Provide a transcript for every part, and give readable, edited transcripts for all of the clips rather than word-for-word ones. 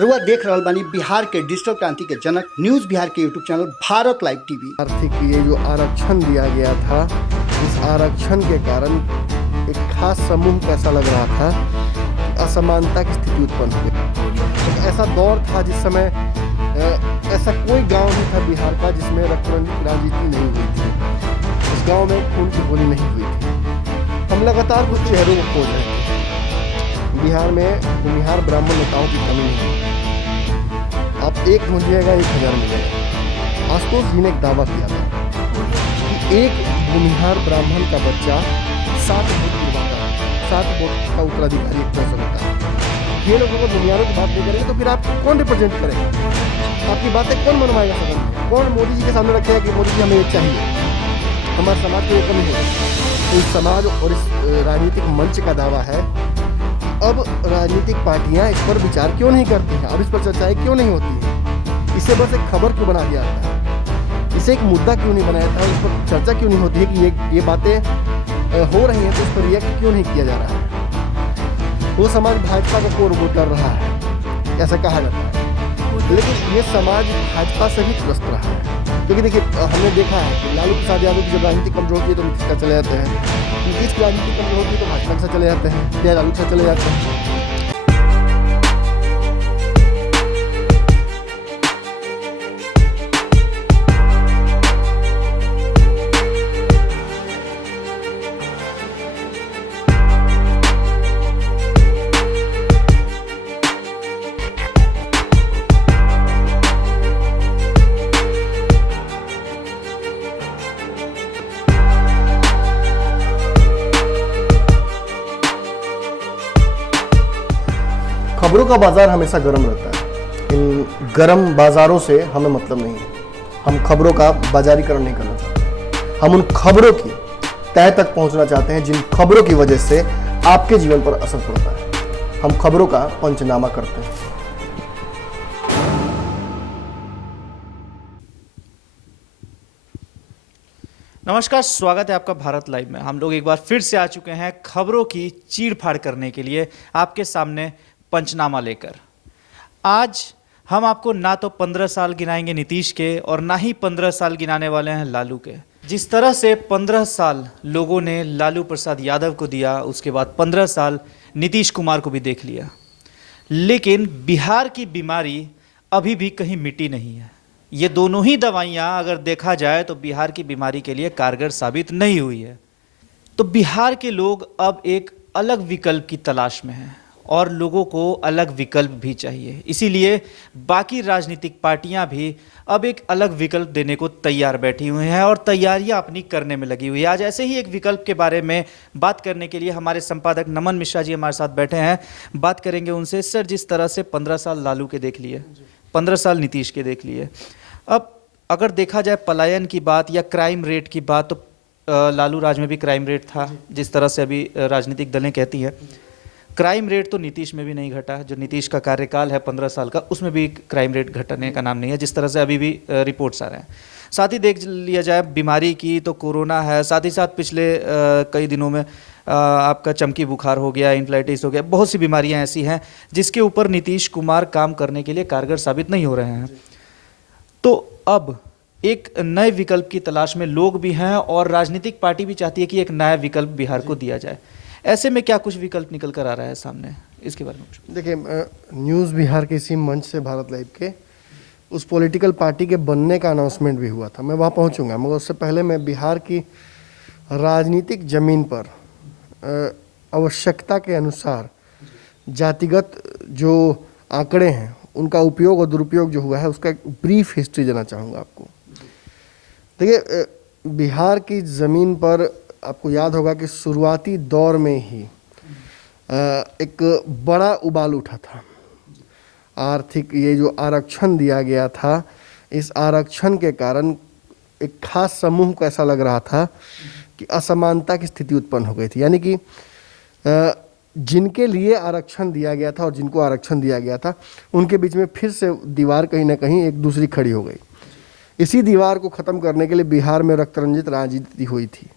रुआ देख रहल बानी बिहार के डिजिटल क्रांति के जनक न्यूज बिहार के YouTube channel Bharat live TV. आर्थिक ये जो आरक्षण दिया गया था, इस आरक्षण के कारण एक खास समूह को ऐसा लग रहा था कि असमानता की स्थिति उत्पन्न हो गई। एक ऐसा दौर था जिस समय ऐसा कोई गांव नहीं था बिहार का जिसमें रक्तरंजित राजनीति नहीं हुई थी। उस गांव में खून की होली नहीं हुई थी। हम लगातार कुछ चेहरों को खोज रहे थे। बिहार में भूमिहार ब्राह्मण नेताओं की कमी नहीं है। आप एक ढूंढिएगा 1000 मिलेगा। आशुतोष जी ने एक दावा किया था कि एक भूमिहार ब्राह्मण का बच्चा 7 वोट दिलवाता है, 7 वोट का उत्तराधिकारी एक तरह से होता है। ये लोगों को भूमिहारों की बात नहीं करेंगे तो फिर आप कौन रिप्रेजेंट करेगा? आपकी बातें कौन मनवाएगा सदन में? कौन मोदी जी के सामने रखेगा कि मोदी जी हमें ये चाहिए? हमारे समाज की ये कमी है। तो इस समाज और इस राजनीतिक मंच का दावा है अब राजनीतिक पार्टियां इस पर विचार क्यों नहीं करती हैं, अब इस पर चर्चाएं क्यों नहीं होती हैं? इसे बस एक खबर क्यों बना दिया जाता है? इसे एक मुद्दा क्यों नहीं बनाया था? इस पर चर्चा क्यों नहीं होती है कि ये बातें हो रही हैं तो इस पर रिएक्ट क्यों नहीं किया जा रहा है? वो समाज भाजपा का कोर वोट कर रहा है ऐसा कहा जाता है, लेकिन ये समाज भाजपा से भी त्रस्त रहा है। क्योंकि देखिए हमने देखा है कि लालू प्रसाद यादव की जब राजनीति कमजोर होती है तो नीतीश का चले जाते हैं, नीतीश की राजनीति कमजोर होती है तो भाजपा के साथ चले जाते हैं या लालू के साथ चले जाते हैं। खबरों का बाजार हमेशा गर्म रहता है। इन गर्म बाजारों से हमें मतलब नहीं है। हम खबरों का बाजारीकरण नहीं करना चाहते। हम उन खबरों की तह तक पहुंचना चाहते हैं जिन खबरों की वजह से आपके जीवन पर असर पड़ता है। हम खबरों का पंचनामा करते हैं। नमस्कार, स्वागत है आपका भारत लाइव में। हम लोग एक बार फिर से आ चुके हैं खबरों की चीड़-फाड़ करने के लिए आपके सामने पंचनामा लेकर। आज हम आपको ना तो 15 साल गिनाएंगे नीतीश के और ना ही 15 साल गिनाने वाले हैं लालू के। जिस तरह से 15 साल लोगों ने लालू प्रसाद यादव को दिया, उसके बाद 15 साल नीतीश कुमार को भी देख लिया, लेकिन बिहार की बीमारी अभी भी कहीं मिटी नहीं है। ये दोनों ही दवाइयाँ अगर देखा जाए तो बिहार की बीमारी के लिए कारगर साबित नहीं हुई है। तो बिहार के लोग अब एक अलग विकल्प की तलाश में हैं और लोगों को अलग विकल्प भी चाहिए। इसीलिए बाकी राजनीतिक पार्टियां भी अब एक अलग विकल्प देने को तैयार बैठी हुई हैं और तैयारियां अपनी करने में लगी हुई है। आज ऐसे ही एक विकल्प के बारे में बात करने के लिए हमारे संपादक नमन मिश्रा जी हमारे साथ बैठे हैं। बात करेंगे उनसे। सर, जिस तरह से 15 साल लालू के देख लिए, 15 साल नीतीश के देख लिए, अब अगर देखा जाए पलायन की बात या क्राइम रेट की बात, तो लालू राज में भी क्राइम रेट था, जिस तरह से अभी राजनीतिक दलें कहती हैं। क्राइम रेट तो नीतीश में भी नहीं घटा। जो नीतीश का कार्यकाल है 15 साल का, उसमें भी क्राइम रेट घटने का नाम नहीं है, जिस तरह से अभी भी रिपोर्ट्स आ रहे हैं। साथ ही देख लिया जाए बीमारी की तो कोरोना है, साथ ही साथ पिछले कई दिनों में आपका चमकी बुखार हो गया, इन्फ्लाइटिस हो गया, बहुत सी बीमारियां ऐसी हैं जिसके ऊपर नीतीश कुमार काम करने के लिए कारगर साबित नहीं हो रहे हैं। तो अब एक नए विकल्प की तलाश में लोग भी हैं और राजनीतिक पार्टी भी चाहती है कि एक नया विकल्प बिहार को दिया जाए। ऐसे में क्या कुछ विकल्प निकल कर आ रहा है सामने, इसके बारे में? देखिए, न्यूज़ बिहार के इसी मंच से भारत लाइव के उस पॉलिटिकल पार्टी के बनने का अनाउंसमेंट भी हुआ था। मैं वहाँ पहुँचूंगा, मगर उससे पहले मैं बिहार की राजनीतिक जमीन पर आवश्यकता के अनुसार जातिगत जो आंकड़े हैं उनका उपयोग और दुरुपयोग जो हुआ है उसका एक ब्रीफ हिस्ट्री देना चाहूँगा आपको। देखिए, बिहार की ज़मीन पर आपको याद होगा कि शुरुआती दौर में ही एक बड़ा उबाल उठा था। आर्थिक ये जो आरक्षण दिया गया था, इस आरक्षण के कारण एक खास समूह को ऐसा लग रहा था कि असमानता की स्थिति उत्पन्न हो गई थी। यानी कि जिनके लिए आरक्षण दिया गया था और जिनको आरक्षण दिया गया था उनके बीच में फिर से दीवार कहीं ना कहीं एक दूसरी खड़ी हो गई। इसी दीवार को ख़त्म करने के लिए बिहार में रक्तरंजित राजनीति हुई थी।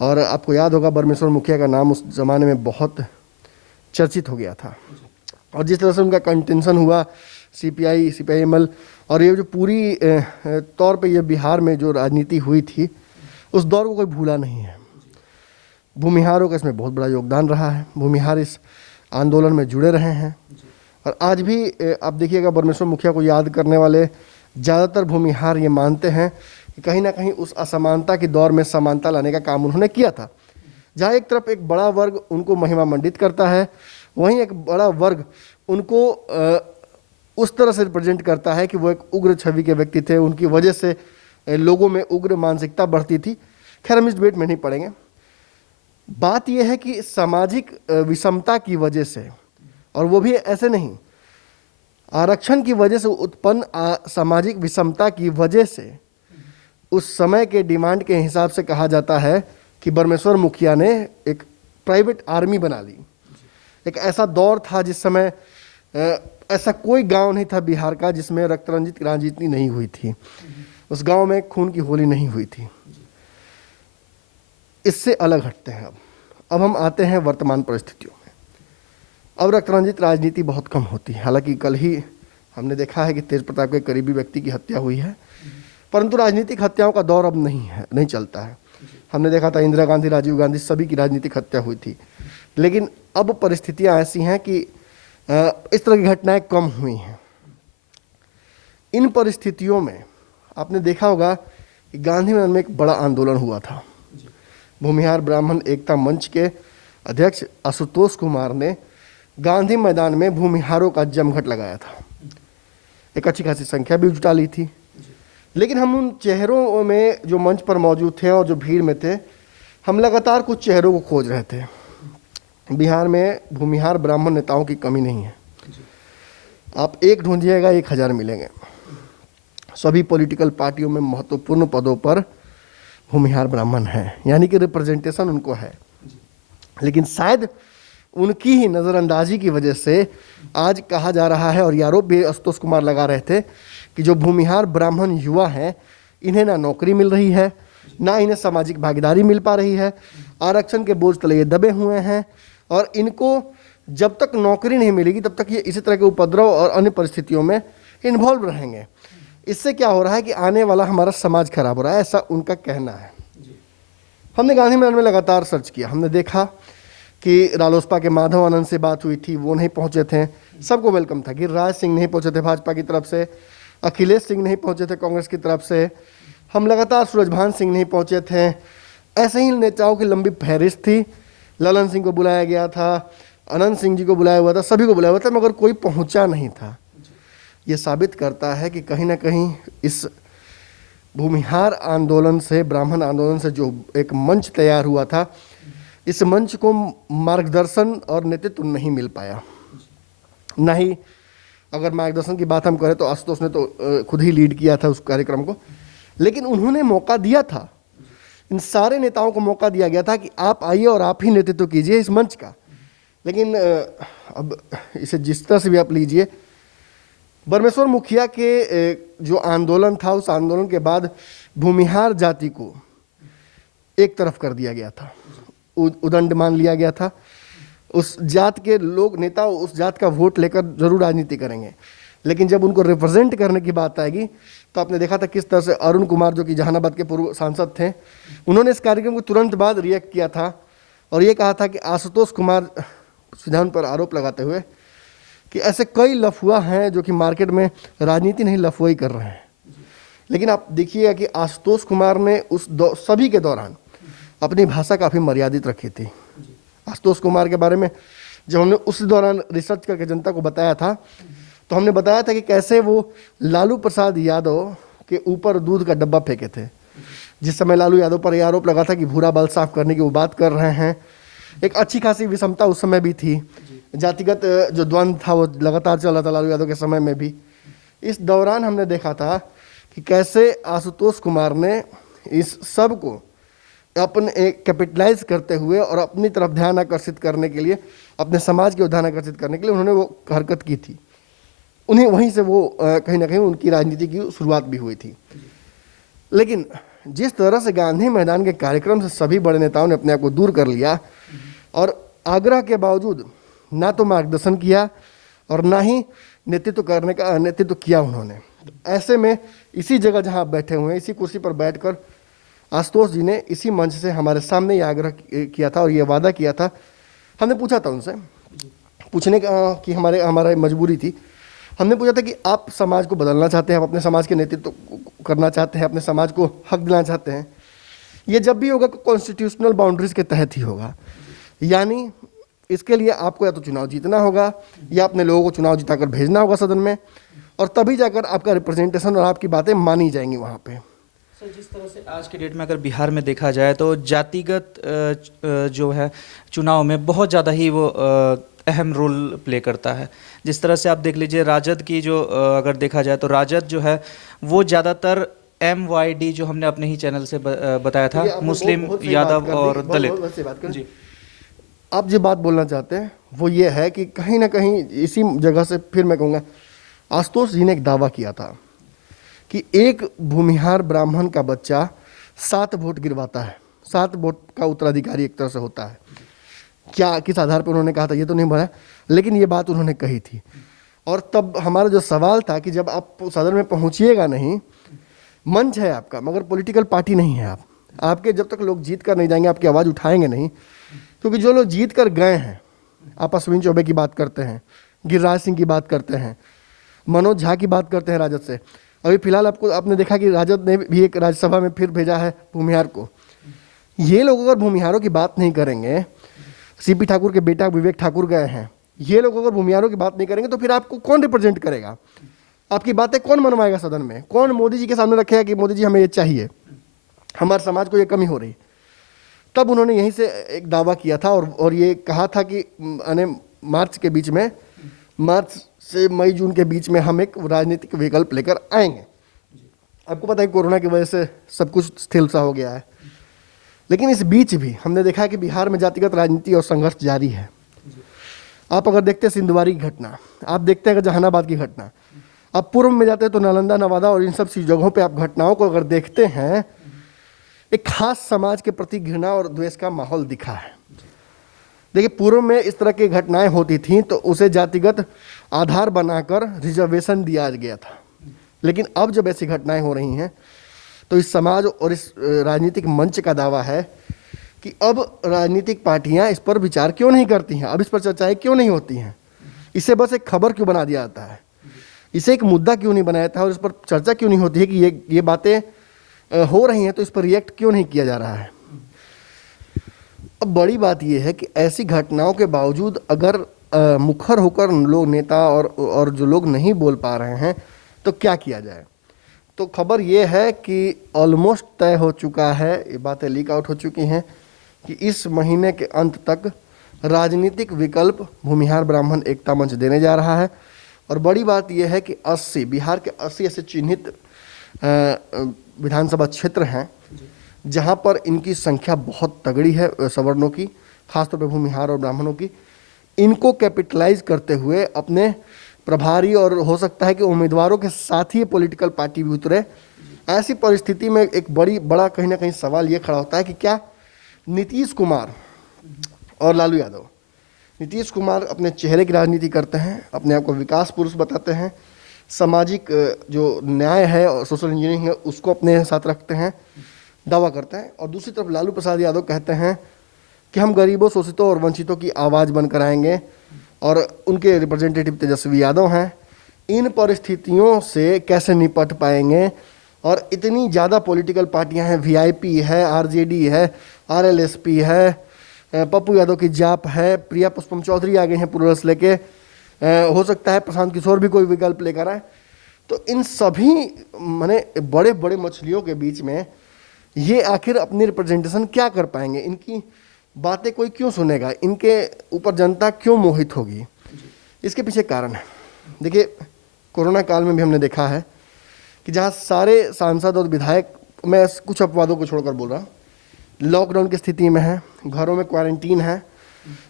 और आपको याद होगा बरमेश्वर मुखिया का नाम उस ज़माने में बहुत चर्चित हो गया था। और जिस तरह से उनका कंटेंशन हुआ सीपीआई सीपीआईएमएल, और ये जो पूरी तौर पे ये बिहार में जो राजनीति हुई थी उस दौर को कोई भूला नहीं है। भूमिहारों का इसमें बहुत बड़ा योगदान रहा है। भूमिहार इस आंदोलन में जुड़े रहे हैं और आज भी आप देखिएगा बरमेश्वर मुखिया को याद करने वाले ज़्यादातर भूमिहार ये मानते हैं कि कहीं ना कहीं उस असमानता के दौर में समानता लाने का काम उन्होंने किया था। जहाँ एक तरफ एक बड़ा वर्ग उनको महिमा मंडित करता है, वहीं एक बड़ा वर्ग उनको उस तरह से रिप्रेजेंट करता है कि वो एक उग्र छवि के व्यक्ति थे, उनकी वजह से लोगों में उग्र मानसिकता बढ़ती थी। खैर हम इस डिबेट में नहीं पड़ेंगे। बात यह है कि सामाजिक विषमता की वजह से, और वो भी ऐसे नहीं, आरक्षण की वजह से उत्पन्न सामाजिक विषमता की वजह से उस समय के डिमांड के हिसाब से कहा जाता है कि बरमेश्वर मुखिया ने एक प्राइवेट आर्मी बना ली। एक ऐसा दौर था जिस समय ऐसा कोई गांव नहीं था बिहार का जिसमें रक्तरंजित राजनीति नहीं हुई थी, उस गांव में खून की होली नहीं हुई थी। इससे अलग हटते हैं। अब हम आते हैं वर्तमान परिस्थितियों में। अब रक्तरंजित राजनीति बहुत कम होती है। हालांकि कल ही हमने देखा है कि तेज प्रताप के करीबी व्यक्ति की हत्या हुई है, परंतु राजनीतिक हत्याओं का दौर अब नहीं चलता है। हमने देखा था इंदिरा गांधी, राजीव गांधी, सभी की राजनीतिक हत्या हुई थी। लेकिन अब परिस्थितियां ऐसी हैं कि इस तरह की घटनाएं कम हुई हैं। इन परिस्थितियों में आपने देखा होगा कि गांधी मैदान में एक बड़ा आंदोलन हुआ था। भूमिहार ब्राह्मण एकता मंच के अध्यक्ष आशुतोष कुमार ने गांधी मैदान में भूमिहारों का जमघट लगाया था। एक अच्छी खासी संख्या भी जुटा ली थी। लेकिन हम उन चेहरों में जो मंच पर मौजूद थे और जो भीड़ में थे, हम लगातार कुछ चेहरों को खोज रहे थे। बिहार में भूमिहार ब्राह्मण नेताओं की कमी नहीं है। आप एक ढूंढिएगा 1000 मिलेंगे। सभी पॉलिटिकल पार्टियों में महत्वपूर्ण पदों पर भूमिहार ब्राह्मण हैं, यानी कि रिप्रेजेंटेशन उनको है। लेकिन शायद उनकी ही नज़रअंदाजी की वजह से आज कहा जा रहा है, और ये आरोप भी आशुतोष कुमार लगा रहे थे, कि जो भूमिहार ब्राह्मण युवा हैं इन्हें ना नौकरी मिल रही है, ना इन्हें सामाजिक भागीदारी मिल पा रही है। आरक्षण के बोझ तले ये दबे हुए हैं और इनको जब तक नौकरी नहीं मिलेगी तब तक ये इसी तरह के उपद्रव और अन्य परिस्थितियों में इन्वॉल्व रहेंगे। इससे क्या हो रहा है कि आने वाला हमारा समाज खराब हो रहा है, ऐसा उनका कहना है। हमने गांधी मैदान में लगातार सर्च किया। हमने देखा कि रालोसपा के माधव आनंद से बात हुई थी, वो नहीं पहुंचे थे। सबको वेलकम था। गिरिराज सिंह नहीं पहुंचे थे भाजपा की तरफ से, अखिलेश सिंह नहीं पहुंचे थे कांग्रेस की तरफ से, हम लगातार सूरजभान सिंह नहीं पहुंचे थे। ऐसे ही नेताओं की लंबी फहरिस्त थी। ललन सिंह को बुलाया गया था, अनंत सिंह जी को बुलाया हुआ था, सभी को बुलाया हुआ था, मगर कोई पहुंचा नहीं था। ये साबित करता है कि कहीं ना कहीं इस भूमिहार आंदोलन से, ब्राह्मण आंदोलन से जो एक मंच तैयार हुआ था, इस मंच को मार्गदर्शन और नेतृत्व नहीं मिल पाया। ना ही अगर मार्गदर्शन की बात हम करें तो आशुतोष ने तो खुद ही लीड किया था उस कार्यक्रम को, लेकिन उन्होंने मौका दिया था। इन सारे नेताओं को मौका दिया गया था कि आप आइए और आप ही नेतृत्व कीजिए इस मंच का। लेकिन अब इसे जिस तरह से भी आप लीजिए, बरमेश्वर मुखिया के जो आंदोलन था, उस आंदोलन के बाद भूमिहार जाति को एक तरफ कर दिया गया था, उदंड मान लिया गया था। उस जात के लोग, नेता उस जात का वोट लेकर जरूर राजनीति करेंगे, लेकिन जब उनको रिप्रेजेंट करने की बात आएगी तो आपने देखा था किस तरह से अरुण कुमार, जो कि जहानाबाद के पूर्व सांसद थे, उन्होंने इस कार्यक्रम को तुरंत बाद रिएक्ट किया था और ये कहा था कि आशुतोष कुमार सिद्धांत पर आरोप लगाते हुए कि ऐसे कई लफुआ हैं जो कि मार्केट में राजनीति नहीं लफुआई कर रहे हैं। लेकिन आप देखिएगा कि आशुतोष कुमार ने उस सभी के दौरान अपनी भाषा काफ़ी मर्यादित रखी थी। आशुतोष कुमार के बारे में जब हमने उस दौरान रिसर्च करके जनता को बताया था, तो हमने बताया था कि कैसे वो लालू प्रसाद यादव के ऊपर दूध का डब्बा फेंके थे। जिस समय लालू यादव पर यह आरोप लगा था कि भूरा बाल साफ करने की वो बात कर रहे हैं। एक अच्छी खासी विषमता उस समय भी थी, जातिगत जो द्वंद्व था वो लगातार चल रहा था लालू यादव के समय में भी। इस दौरान हमने देखा था कि कैसे आशुतोष कुमार ने इस सब को अपने कैपिटलाइज करते हुए और अपनी तरफ ध्यान आकर्षित करने के लिए, अपने समाज के ध्यान आकर्षित करने के लिए उन्होंने वो हरकत की थी। उन्हें वहीं से वो कहीं ना कहीं उनकी राजनीति की शुरुआत भी हुई थी। लेकिन जिस तरह से गांधी मैदान के कार्यक्रम से सभी बड़े नेताओं ने अपने आप को दूर कर लिया और आग्रह के बावजूद ना तो मार्गदर्शन किया और ना ही नेतृत्व किया उन्होंने। तो ऐसे में इसी जगह जहां आप बैठे हुए हैं, इसी कुर्सी पर बैठकर आशुतोष जी ने इसी मंच से हमारे सामने ये आग्रह किया था और ये वादा किया था। हमने पूछा था उनसे, पूछने का कि हमारा मजबूरी थी। हमने पूछा था कि आप समाज को बदलना चाहते हैं, आप अपने समाज के नेतृत्व करना चाहते हैं, अपने समाज को हक दिलाना चाहते हैं। ये जब भी होगा कॉन्स्टिट्यूशनल बाउंड्रीज के तहत ही होगा, यानी इसके लिए आपको या तो चुनाव जीतना होगा या अपने लोगों को चुनाव जिताकर भेजना होगा सदन में, और तभी जाकर आपका रिप्रेजेंटेशन और आपकी बातें मानी जाएंगी वहाँ पे। सर, जिस तरह से आज के डेट में अगर बिहार में देखा जाए तो जातिगत जो है चुनाव में बहुत ज़्यादा ही वो अहम रोल प्ले करता है। जिस तरह से आप देख लीजिए राजद की जो अगर देखा जाए तो राजद जो है वो ज़्यादातर MYD जो हमने अपने ही चैनल से बताया था, मुस्लिम, यादव और दलित। जी, आप जो बात बोलना चाहते हैं वो ये है कि कहीं ना कहीं इसी जगह से फिर मैं कहूँगा, आशुतोष जी ने एक दावा किया था कि एक भूमिहार ब्राह्मण का बच्चा 7 वोट गिरवाता है, 7 वोट का उत्तराधिकारी एक तरह से होता है। क्या किस आधार पर उन्होंने कहा था ये तो नहीं बताया, लेकिन ये बात उन्होंने कही थी। और तब हमारा जो सवाल था कि जब आप सदन में पहुंचिएगा नहीं, मंच है आपका मगर पॉलिटिकल पार्टी नहीं है आप, आपके जब तक लोग जीत कर नहीं जाएंगे आपकी आवाज़ उठाएंगे नहीं, क्योंकि जो लोग जीत कर गए हैं, आप अश्विन चौबे की बात करते हैं, गिरिराज सिंह की बात करते हैं, मनोज झा की बात करते हैं राजद से। अभी फिलहाल आपने देखा कि राजद ने भी एक राज्यसभा में फिर भेजा है भूमिहार को। ये लोग अगर भूमिहारों की बात नहीं करेंगे, CP ठाकुर के बेटा विवेक ठाकुर गए हैं, ये लोग अगर भूमिहारों की बात नहीं करेंगे तो फिर आपको कौन रिप्रेजेंट करेगा? आपकी बातें कौन मनवाएगा सदन में? कौन मोदी जी के सामने रखेगा कि मोदी जी हमें ये चाहिए, हमारे समाज को ये कमी हो रही? तब उन्होंने यहीं से एक दावा किया था और ये कहा था कि मार्च के बीच में, मार्च से मई जून के बीच में हम एक राजनीतिक विकल्प लेकर आएंगे। आपको पता है कोरोना की वजह से सब कुछ स्थिर सा हो गया है, लेकिन इस बीच भी हमने देखा है कि बिहार में जातिगत राजनीति और संघर्ष जारी है। आप अगर देखते हैं सिंधुवारी की घटना, आप देखते हैं अगर जहानाबाद की घटना, आप पूर्व में जाते हैं तो नालंदा, नवादा और इन सब सी जगहों पे आप घटनाओं को अगर देखते हैं, एक खास समाज के प्रति घृणा और द्वेष का माहौल दिखा है। देखिए, पूर्व में इस तरह की घटनाएं होती थीं तो उसे जातिगत आधार बनाकर रिजर्वेशन दिया गया था, लेकिन अब जब ऐसी घटनाएं हो रही हैं तो इस समाज और इस राजनीतिक मंच का दावा है कि अब राजनीतिक पार्टियां इस पर विचार क्यों नहीं करती हैं, अब इस पर चर्चाएं क्यों नहीं होती हैं, इसे बस एक खबर क्यों बना दिया जाता है, इसे एक मुद्दा क्यों नहीं बनाया जाता है और इस पर चर्चा क्यों नहीं होती है कि ये बातें हो रही हैं तो इस पर रिएक्ट क्यों नहीं किया जा रहा है। अब बड़ी बात यह है कि ऐसी घटनाओं के बावजूद अगर मुखर होकर लोग, नेता और जो लोग नहीं बोल पा रहे हैं तो क्या किया जाए। तो खबर ये है कि ऑलमोस्ट तय हो चुका है, ये बातें लीक आउट हो चुकी हैं कि इस महीने के अंत तक राजनीतिक विकल्प भूमिहार ब्राह्मण एकता मंच देने जा रहा है। और बड़ी बात यह है कि 80 बिहार के 80 ऐसे चिन्हित विधानसभा क्षेत्र हैं जहां पर इनकी संख्या बहुत तगड़ी है सवर्णों की, खासतौर पर भूमिहार और ब्राह्मणों की। इनको कैपिटलाइज करते हुए अपने प्रभारी और हो सकता है कि उम्मीदवारों के साथ ही पॉलिटिकल पार्टी भी उतरे। ऐसी परिस्थिति में एक बड़ा कहीं ना कहीं सवाल ये खड़ा होता है कि क्या नीतीश कुमार और लालू यादव, नीतीश कुमार अपने चेहरे की राजनीति करते हैं, अपने आप को विकास पुरुष बताते हैं, सामाजिक जो न्याय है और सोशल इंजीनियरिंग है उसको अपने साथ रखते हैं, दावा करते हैं, और दूसरी तरफ लालू प्रसाद यादव कहते हैं कि हम गरीबों, शोषितों और वंचितों की आवाज़ बनकर आएंगे, और उनके रिप्रेजेंटेटिव तेजस्वी यादव हैं। इन परिस्थितियों से कैसे निपट पाएंगे? और इतनी ज़्यादा पॉलिटिकल पार्टियां हैं, VIP है, RJD है, RLSP है, पप्पू यादव की जाप है, प्रिया पुष्पम चौधरी आ गए हैं प्लुरल्स लेके, हो सकता है प्रशांत किशोर भी कोई विकल्प लेकर आए। तो इन सभी माने बड़े बड़े मछलियों के बीच में ये आखिर अपनी रिप्रेजेंटेशन क्या कर पाएंगे? इनकी बातें कोई क्यों सुनेगा? इनके ऊपर जनता क्यों मोहित होगी? इसके पीछे कारण है। देखिए, कोरोना काल में भी हमने देखा है कि जहाँ सारे सांसद और विधायक, मैं कुछ अपवादों को छोड़कर बोल रहा हूँ, लॉकडाउन की स्थिति में है, घरों में क्वारंटीन है,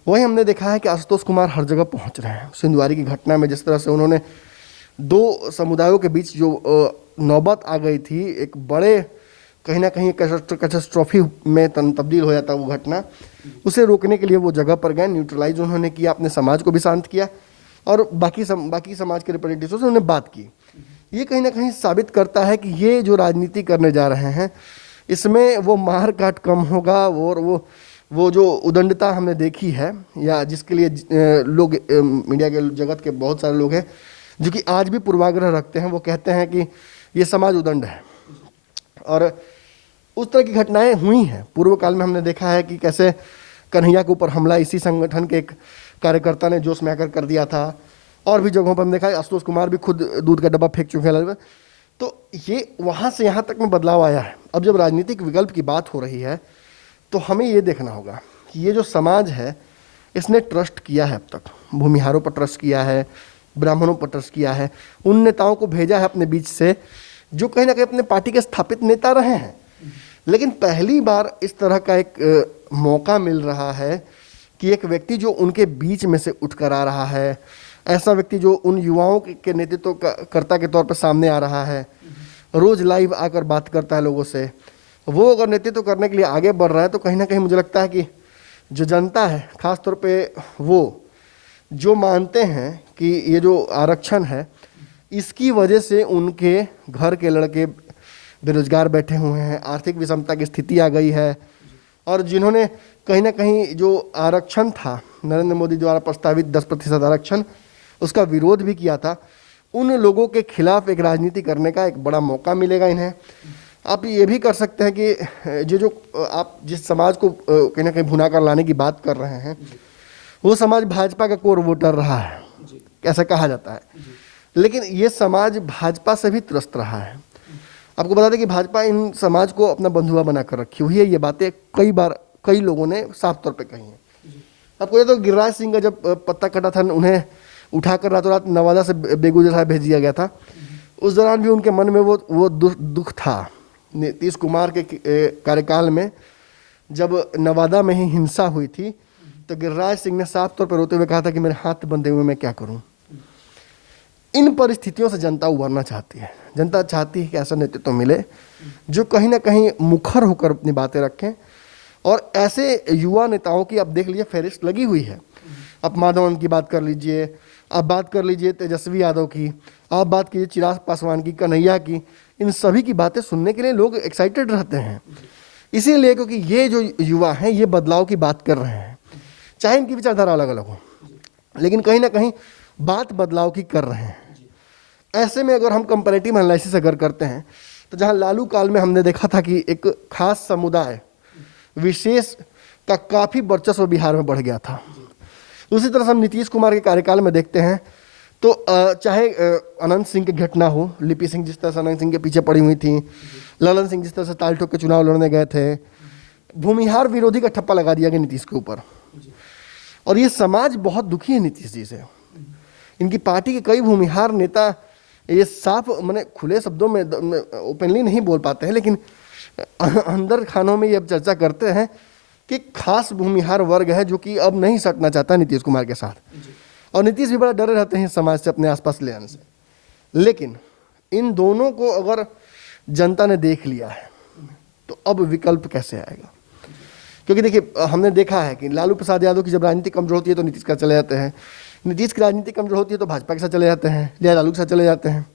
वही हमने देखा है कि आशुतोष कुमार हर जगह पहुँच रहे हैं। सिंधुवारी की घटना में जिस तरह से उन्होंने 2 समुदायों के बीच जो नौबत आ गई थी, एक बड़े कहीं ना कहीं कैटास्ट्रॉफी में तब्दील हो जाता वो घटना, उसे रोकने के लिए वो जगह पर गए, न्यूट्रलाइज उन्होंने किया, अपने समाज को भी शांत किया। और बाकी समाज के रिप्रेजेंटेटिव से उन्होंने बात की। ये कहीं ना कहीं साबित करता है कि ये जो राजनीति करने जा रहे हैं इसमें वो मार काट कम होगा, और वो जो उदंडता हमने देखी है, या जिसके लिए लोग मीडिया के जगत के बहुत सारे लोग हैं जो कि आज भी पूर्वाग्रह रखते हैं, वो कहते हैं कि ये समाज उदंड है। और उस तरह की घटनाएं हुई हैं पूर्व काल में। हमने देखा है कि कैसे कन्हैया के ऊपर हमला इसी संगठन के एक कार्यकर्ता ने जोश में आकर कर दिया था, और भी जगहों पर हमने देखा है आशुतोष कुमार भी खुद दूध का डब्बा फेंक चुके हैं। तो ये वहाँ से यहाँ तक में बदलाव आया है। अब जब राजनीतिक विकल्प की बात हो रही है तो हमें ये देखना होगा कि ये जो समाज है इसने ट्रस्ट किया है, अब तक भूमिहारों पर ट्रस्ट किया है, ब्राह्मणों पर ट्रस्ट किया है, उन नेताओं को भेजा है अपने बीच से जो कहीं ना कहीं अपने पार्टी के स्थापित नेता रहे हैं। लेकिन पहली बार इस तरह का एक मौका मिल रहा है कि एक व्यक्ति जो उनके बीच में से उठकर आ रहा है, ऐसा व्यक्ति जो उन युवाओं के नेतृत्व कर्ता के तौर पर सामने आ रहा है, रोज लाइव आकर बात करता है लोगों से, वो अगर नेतृत्व करने के लिए आगे बढ़ रहा है तो कहीं ना कहीं मुझे लगता है कि जो जनता है, खासतौर पे वो जो मानते हैं कि ये जो आरक्षण है इसकी वजह से उनके घर के लड़के बेरोजगार बैठे हुए हैं, आर्थिक विषमता की स्थिति आ गई है, और जिन्होंने कहीं ना कहीं जो आरक्षण था नरेंद्र मोदी द्वारा प्रस्तावित 10% आरक्षण, उसका विरोध भी किया था, उन लोगों के खिलाफ एक राजनीति करने का एक बड़ा मौका मिलेगा इन्हें। आप ये भी कर सकते हैं कि जो आप जिस समाज को कहीं ना कहीं भुना कर लाने की बात कर रहे हैं वो समाज भाजपा का कोर वोटर रहा है, ऐसा कहा जाता है, लेकिन ये समाज भाजपा से भी त्रस्त रहा है। आपको बता दें कि भाजपा इन समाज को अपना बंधुआ बनाकर रखी हुई है। ये बातें कई बार कई लोगों ने साफ तौर पे कही हैं। आपको ये तो गिरिराज सिंह का जब पत्ता कटा था, उन्हें उठाकर रातों रात नवादा से बेगूसराय भेज दिया गया था, उस दौरान भी उनके मन में वो दुख था। नीतीश कुमार के कार्यकाल में जब नवादा में ही हिंसा हुई थी तो गिरिराज सिंह ने साफ तौर पर रोते हुए कहा था कि मेरे हाथ बंधे हुए मैं क्या करूं। इन परिस्थितियों से जनता उभरना चाहती है। जनता चाहती है कि ऐसा नेतृत्व मिले जो कहीं ना कहीं मुखर होकर अपनी बातें रखें, और ऐसे युवा नेताओं की अब देख लीजिए फहरिस्त लगी हुई है। आप माधवन की बात कर लीजिए, आप बात कर लीजिए तेजस्वी यादव की, आप बात कीजिए चिराग पासवान की, कन्हैया की, इन सभी की बातें सुनने के लिए लोग एक्साइटेड रहते हैं। इसीलिए क्योंकि ये जो युवा हैं ये बदलाव की बात कर रहे हैं, चाहे इनकी विचारधारा अलग अलग हो, लेकिन कहीं ना कहीं बात बदलाव की कर रहे हैं। ऐसे में अगर हम कंपैरेटिव एनालिसिस अगर करते हैं तो जहां लालू काल में हमने देखा था कि एक खास समुदाय विशेष का काफ़ी वर्चस्व बिहार में बढ़ गया था, उसी तरह से हम नीतीश कुमार के कार्यकाल में देखते हैं तो चाहे अनंत सिंह की घटना हो, लिपि सिंह जिस तरह से अनंत सिंह के पीछे पड़ी हुई थी, ललन सिंह जिस तरह से ताल ठोक के चुनाव लड़ने गए थे, भूमिहार विरोधी का ठप्पा लगा दिया गया नीतीश के ऊपर, और ये समाज बहुत दुखी है नीतीश जी से। इनकी पार्टी के कई भूमिहार नेता ये साफ मैंने खुले शब्दों में ओपनली नहीं बोल पाते हैं, लेकिन अंदर खानों में ये अब चर्चा करते हैं कि खास भूमिहार वर्ग है जो कि अब नहीं सटना चाहता नीतीश कुमार के साथ, और नीतीश भी बड़ा डरे रहते हैं समाज से अपने आसपास ले आने से। लेकिन इन दोनों को अगर जनता ने देख लिया है तो अब विकल्प कैसे आएगा? क्योंकि देखिए हमने देखा है कि लालू प्रसाद यादव की जब राजनीति कमजोर होती है तो नीतीश का चले जाते हैं, नीतीश की राजनीति कमजोर होती है तो भाजपा के साथ चले जाते हैं, या लालू के साथ चले जाते हैं।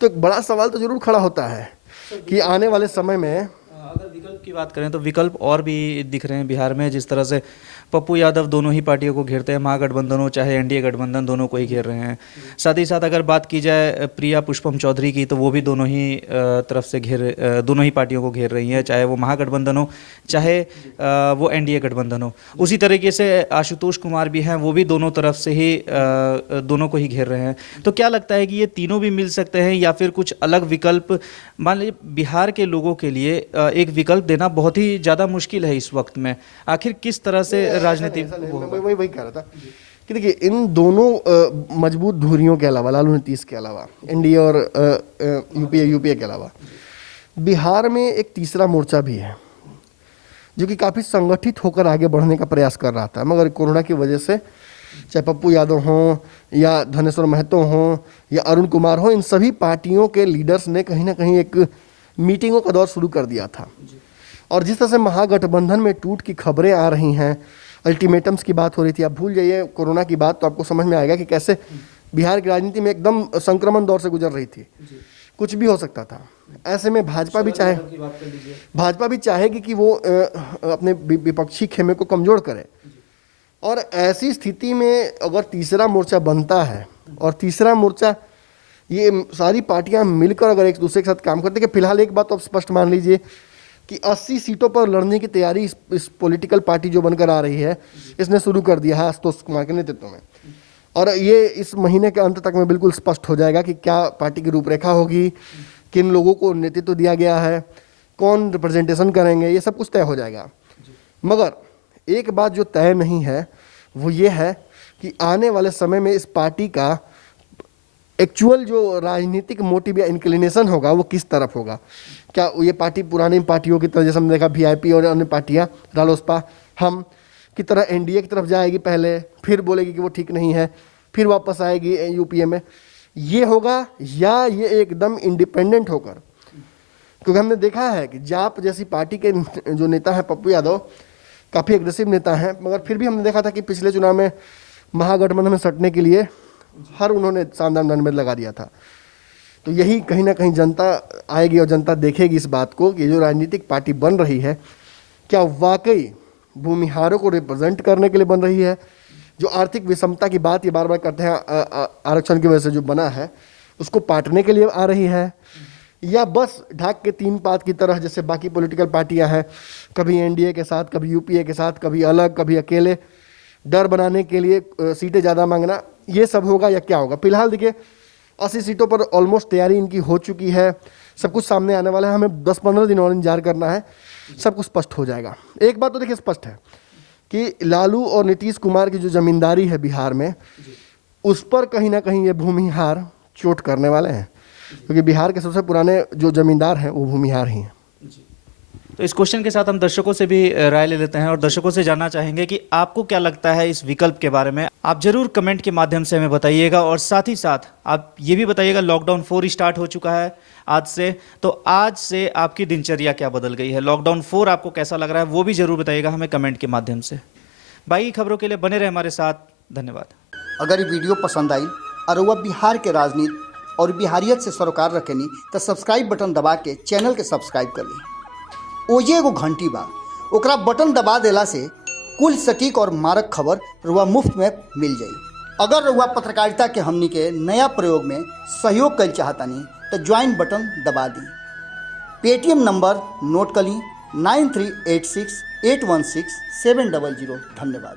तो एक बड़ा सवाल तो जरूर खड़ा होता है कि आने वाले समय में अगर विकल्प की बात करें तो विकल्प और भी दिख रहे हैं बिहार में। जिस तरह से पप्पू यादव दोनों ही पार्टियों को घेरते हैं, महागठबंधन हो चाहे एनडीए गठबंधन, दोनों को ही घेर रहे हैं। साथ ही साथ अगर बात की जाए प्रिया पुष्पम चौधरी की तो वो भी दोनों ही तरफ से दोनों ही पार्टियों को घेर रही हैं, चाहे वो महागठबंधन हो चाहे वो एनडीए गठबंधन हो। उसी तरीके से आशुतोष कुमार भी हैं, वो भी दोनों तरफ से ही दोनों को ही घेर रहे हैं। तो क्या लगता है कि ये तीनों भी मिल सकते हैं या फिर कुछ अलग विकल्प? मान लीजिए बिहार के लोगों के लिए एक विकल्प देना बहुत ही ज़्यादा मुश्किल है इस वक्त में। आखिर किस तरह से राजनीति? वही कह रहा था कि देखिए इन दोनों मजबूत धुरियों के अलावा, लालू नीतीश के अलावा, एनडीए और यूपीए के अलावा, बिहार में एक तीसरा मोर्चा भी है जो कि काफ़ी संगठित होकर आगे बढ़ने का प्रयास कर रहा था, मगर कोरोना की वजह से चाहे पप्पू यादव हों या धनेश्वर महतो हों या अरुण कुमार हो, इन सभी पार्टियों के लीडर्स ने कहीं ना कहीं एक मीटिंगों का दौर शुरू कर दिया था। और जिस तरह से महागठबंधन में टूट की खबरें आ रही हैं, अल्टीमेटम्स की बात हो रही थी। आप भूल जाइए कोरोना की बात, तो आपको समझ में आएगा कि कैसे बिहार की राजनीति में एकदम संक्रमण दौर से गुजर रही थी, कुछ भी हो सकता था। ऐसे में भाजपा भी चाहेगी कि वो अपने विपक्षी खेमे को कमजोर करे, और ऐसी स्थिति में अगर तीसरा मोर्चा बनता है, और तीसरा मोर्चा ये सारी पार्टियां मिलकर अगर एक दूसरे के साथ काम करते, कि फिलहाल एक बात तो स्पष्ट मान लीजिए कि 80 सीटों पर लड़ने की तैयारी इस पॉलिटिकल पार्टी जो बनकर आ रही है इसने शुरू कर दिया है आशुतोष कुमार के नेतृत्व में, और ये इस महीने के अंत तक में बिल्कुल स्पष्ट हो जाएगा कि क्या पार्टी की रूपरेखा होगी, किन लोगों को नेतृत्व दिया गया है, कौन रिप्रेजेंटेशन करेंगे, ये सब कुछ तय हो जाएगा। मगर एक बात जो तय नहीं है वो ये है कि आने वाले समय में इस पार्टी का एक्चुअल जो राजनीतिक मोटिव या इंक्लिनेशन होगा वो किस तरफ होगा। क्या ये पार्टी पुरानी पार्टियों की तरह, जैसे हमने देखा वीआईपी और अन्य पार्टियां, रालोसपा हम की तरह एनडीए की तरफ जाएगी, पहले फिर बोलेगी कि वो ठीक नहीं है, फिर वापस आएगी यूपीए में, ये होगा, या ये एकदम इंडिपेंडेंट होकर, क्योंकि हमने देखा है कि जाप जैसी पार्टी के जो नेता हैं पप्पू यादव काफ़ी एग्रेसिव नेता हैं, मगर फिर भी हमने देखा था कि पिछले चुनाव में महागठबंधन में सटने के लिए उन्होंने सामदान दंड में लगा दिया था। तो यही कहीं ना कहीं जनता आएगी और जनता देखेगी इस बात को कि जो राजनीतिक पार्टी बन रही है क्या वाकई भूमिहारों को रिप्रेजेंट करने के लिए बन रही है, जो आर्थिक विषमता की बात ये बार बार करते हैं आरक्षण की वजह से जो बना है उसको पाटने के लिए आ रही है, या बस ढाक के तीन पात की तरह जैसे बाकी पॉलिटिकल पार्टियां हैं, कभी एनडीए के साथ, कभी यूपीए के साथ, कभी अलग, कभी अकेले, डर बनाने के लिए सीटें ज़्यादा मांगना, ये सब होगा या क्या होगा। फिलहाल देखिए 80 सीटों पर ऑलमोस्ट तैयारी इनकी हो चुकी है, सब कुछ सामने आने वाला है, हमें 10-15 दिन और इंतजार करना है, सब कुछ स्पष्ट हो जाएगा। एक बात तो देखिए स्पष्ट है कि लालू और नीतीश कुमार की जो जमींदारी है बिहार में, उस पर कहीं ना कहीं ये भूमिहार चोट करने वाले हैं, क्योंकि बिहार के सबसे पुराने जो जमींदार हैं वो भूमिहार ही हैं। तो इस क्वेश्चन के साथ हम दर्शकों से भी राय ले लेते हैं और दर्शकों से जानना चाहेंगे कि आपको क्या लगता है इस विकल्प के बारे में। आप जरूर कमेंट के माध्यम से हमें बताइएगा, और साथ ही साथ आप ये भी बताइएगा लॉकडाउन 4 स्टार्ट हो चुका है आज से, तो आज से आपकी दिनचर्या क्या बदल गई है, लॉकडाउन 4 आपको कैसा लग रहा है वो भी जरूर बताइएगा हमें कमेंट के माध्यम से। बाकी खबरों के लिए बने रहे हमारे साथ, धन्यवाद। अगर ये वीडियो पसंद आई और वह बिहार के राजनीति और बिहारियत से सरोकार रखेनी तो सब्सक्राइब बटन दबा के चैनल के सब्सक्राइब कर ली। ओजे एगो घंटी बा, ओकरा बटन दबा देला से कुल सटीक और मारक खबर रुआ मुफ्त में मिल जाई। अगर रुआ पत्रकारिता के हमनी के नया प्रयोग में सहयोग कर चाहतानी तो ज्वाइन बटन दबा दी। पेटीएम नंबर नोट कर ली 9386816700। धन्यवाद।